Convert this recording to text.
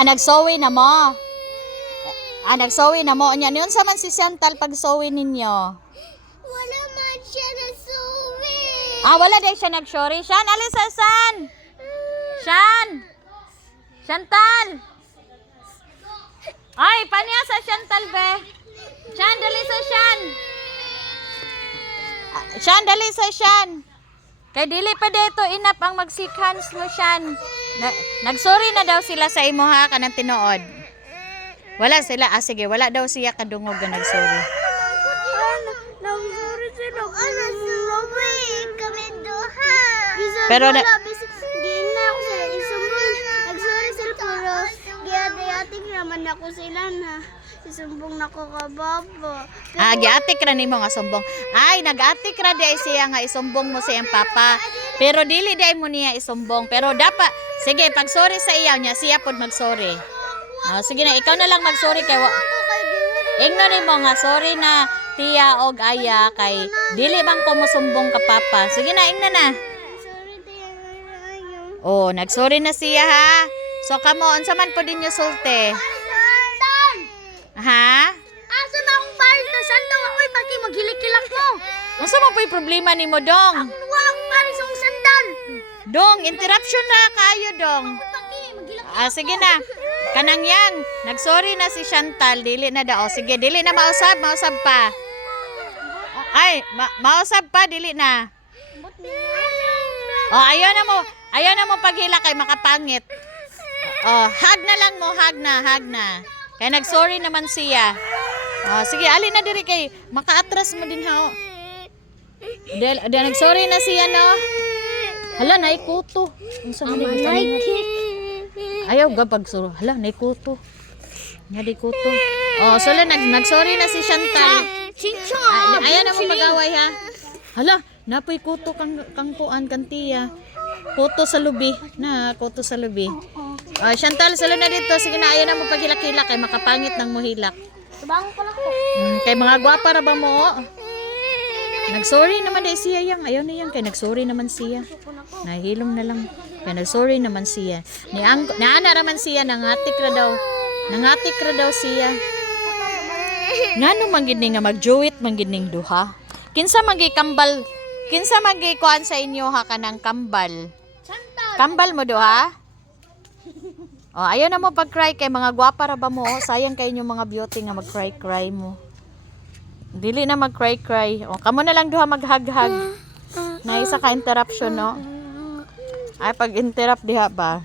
Nagsowi na mo. Nagsowi na mo. Nya niyon sa man si Chantal pag sowi ninyo. Wala man siya nasuwi. Wala din siya nag-sorry. Shan, alis sa San. Shan. Chantal. Ay, paniya sa Chantal be. Shan, dali sa Shan. Shan, dali sa Shan. Kay dili pa dito inap ang magsikhans mo Shan. Nagsorry na daw sila sa imo ha kanang tinuod. Wala sila. Sige, wala daw siya kadungog na nagsorry. Nagsorry sila. Nagsorry kami duha. Pero na Gina ako sila isumbong. Nagsorry sila pero giati-ating naman ako sila na. Isumbong na ko ka babo. giatik ra nimo nga sumbong. Ay, nag-atik ra di siya nga isumbong mo sa iyang papa. Pero dili di mo niya isumbong. Pero dapat, sige, pag sorry sa iyaw niya, siya pod mag-sorry. Sige na, ikaw na lang mag-sorry kay ingno nimo nga sorry na tiya og aya kay dili bang ko mosumbong ka papa. Sige na, ingno na. Sorry tiya ayo. Oh, nag-sorry na siya ha. So kamo unsa man po din yung sulti? Ha? Asa na akong paris na sandal? Ako'y pati maghilikilak mo. Unsa man po yung problema nimo dong? Wala akong paris ng sandal. Dong, interruption na kayo dong. Pati maghilak. Sige na. Kanang yan. Nagsorry na si Chantal. Dili na daw. Sige, dili na mausab. Mausab pa. Ay, mausab pa. Dili na. Ayaw na mo. Ayaw na mo paghila kay makapangit. Hug na lang mo. Hug na. Kaya nagsorry naman siya. Sige, alin na diri kay makaatras mo din ha. Nagsorry na siya no. Hala, naikuto. Unsa man ayaw gabag suro. Hala, naikuto. Nya di kuto. Sala nagsorry na si Chantal. Ayaw na mo pag-away ha. Hala, napoy kuto kang kuan kantiya. Kuto sa lubi. Kuto sa lubi. Chantal, sala na dito. Sige na, ayaw na mo paghilak-hilak kay makapangit ng muhilak. Subangon ko lang ko. Kay mga gwapa ra ba mo? Nagsorry naman dahil siya yang. Ayaw na yang kay nagsorry naman siya. Nahilom na lang. Kaya nagsorry naman siya. Naana raman siya. Nangatik ra daw siya. Ngano man gid nga magjuwit man gid ning duha. Kinsa magi kambal? Kinsa magi kuan sa inyo ha kanang kambal? Kambal mo duha? Ayaw na mo pag-cry kay mga gwapa ra ba mo? Sayang kay inyo mga beauty nga mag-cry mo. Dili na mag-cry. Kamo na lang duha mag-hug. Na isa ka interruption no. Ay pag interrupt diha ba?